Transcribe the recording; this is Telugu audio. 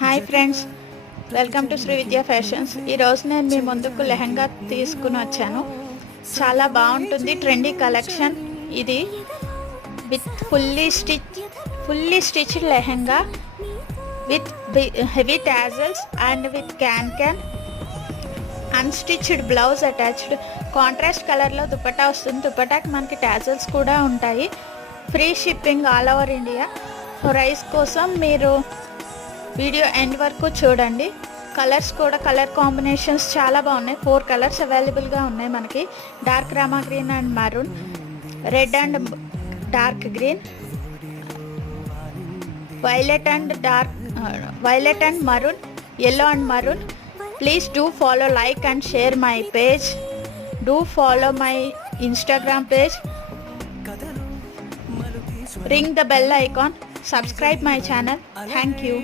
Hi friends, welcome to Shri Vidya fashions. ఈరోజు నేను మీ ముందుకు లెహంగా తీసుకుని వచ్చాను. చాలా బాగుంటుంది, ట్రెండీ కలెక్షన్. ఇది with fully stitched lehenga with heavy tassels and with can unstitched blouse attached. Contrast కలర్లో దుపట్టా వస్తుంది. దుపట్టాకి మనకి టాజల్స్ కూడా ఉంటాయి. Free shipping all over India. Price కోసం మీరు వీడియో ఎండ్ వరకు చూడండి. కలర్స్ కూడా, కలర్ కాంబినేషన్స్ చాలా బాగున్నాయి. 4 కలర్స్ అవైలబుల్గా ఉన్నాయి మనకి. Dark Rama green and maroon, red and dark green, violet and maroon, yellow and maroon. Please do follow, like and share my page. Do follow my Instagram page. Ring the bell icon. Subscribe my channel. Thank you.